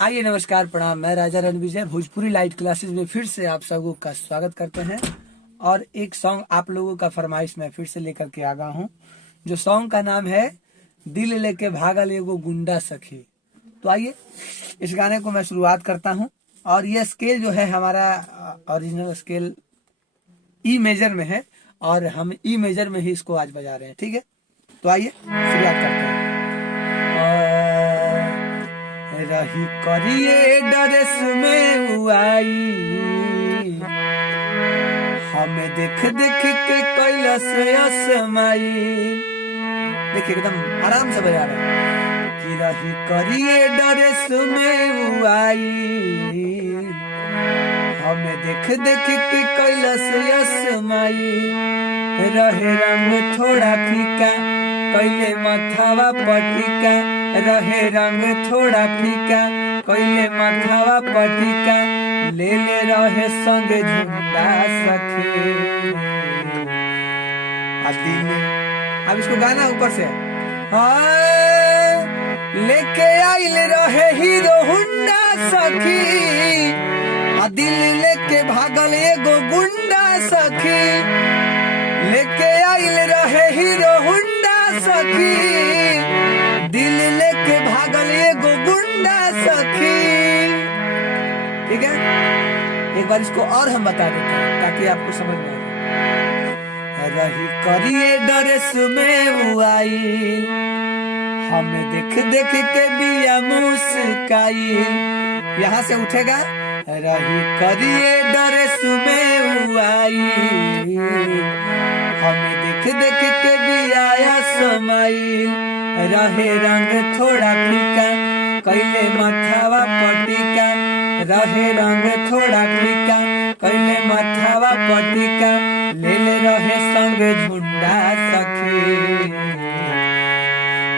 आइए नमस्कार प्रणाम, मैं राजा रणविजय भोजपुरी लाइट क्लासेस में फिर से आप सबको का स्वागत करते हैं। और एक सॉन्ग आप लोगों का फरमाइश मैं फिर से लेकर के आ गया हूँ, जो सॉन्ग का नाम है दिल लेके भागल एगो गुंडा सखी। तो आइए इस गाने को मैं शुरुआत करता हूँ। और ये स्केल जो है हमारा ओरिजिनल स्केल ई मेजर में है और हम ई मेजर में ही इसको आज बजा रहे हैं, ठीक है। तो आइए शुरुआत करते हैं। रही करिए ड्रेस में उआई, हमें देख देख के कैलस असमाई। देखिए एकदम आराम से बजा रहे हैं कि रही करिए ड्रेस में उआई, हमें देख देख के कैलस असमाई। रहे रंग थोड़ा फीका कैले मथावा पटिका, रहे रंग थोड़ा फीका कैले मथावा पटिका, ले रहे संग झुंडा सखे। अब इसको गाना ऊपर से लेके आइल रहे हीरो हुंडा सखी, दिल लेके भागल एगो गुंडा सखी। लेके आइल रहे हीरो हुंडा सखी, दिल लेके भागल एगो गुंडा सखी। ठीक है, एक बार इसको और हम बता देते हैं ताकि आपको समझ में आए। रही करिए ड्रेस में उआई, हमें देख देख के बिया मुस्काई। यहाँ से उठेगा रही करिए ड्रेस में उआई, हमें देख देख के बिया समाई। रहे रंग थोड़ा फीका कैले मथावा पटिका, रहे रंग थोड़ा फीका कैले मथावा पटिका, ले रहे संग झुंडा सखी।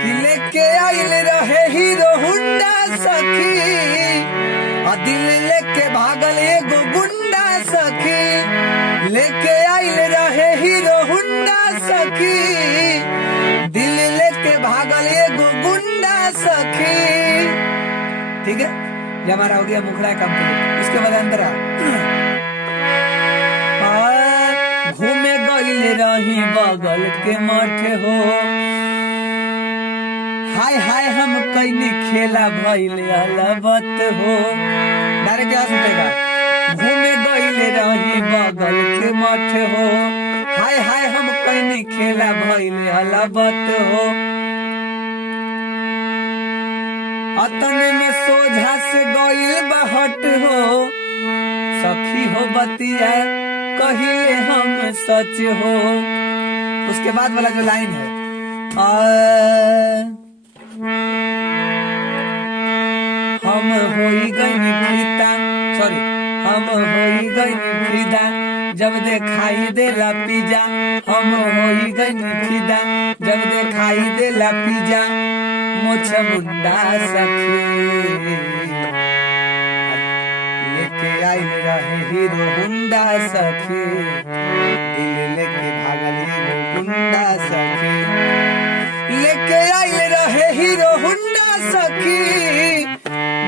कि लेके आइल रहे हीरो हुंडा सखी, दिल लेके भागल एगो गुंडा सखी। लेके आइल रहे हीरो हुंडा सखी, दिल लेके भागल एगो गुंडा सखी। ठीक है, ये हमारा हो गया मुखड़ा कंप्लीट। इसके बाद अंदर घूमे गइल रही बगल के मठ हो, हाय हाय हम कैनी खेला भइल अलबत हो। डायरेक्ट क्या सुनेगा, घूमे गइल रही बगल के मठ हो, हाय हाय हम कैनी खेला भइल अलबत हो। अतने में सोझा से गइल बहट हो, सखी हो बतिया कहिले हम सच हो। उसके बाद वाला जो लाइन है हम होई गई फिदा, सॉरी हम होई गई फिदा जब दिखाई देला पिज्जा। हम होई गई फिदा जब दिखाई देला पिज्जा, मोछ मुंडा सखी। लेके आइल रहे हीरो हुंडा सखी, दिल लेके भागल एगो गुंडा सखी। लेके आइल रहे हीरो हुंडा सखी,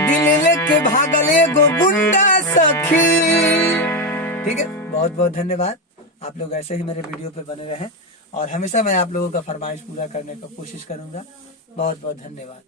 दिल लेके भागल एगो गुंडा सखी। ठीक है, बहुत बहुत धन्यवाद। आप लोग ऐसे ही मेरे वीडियो पे बने रहें और हमेशा मैं आप लोगों का फरमाइश पूरा करने की कोशिश करूंगा। बहुत बहुत धन्यवाद।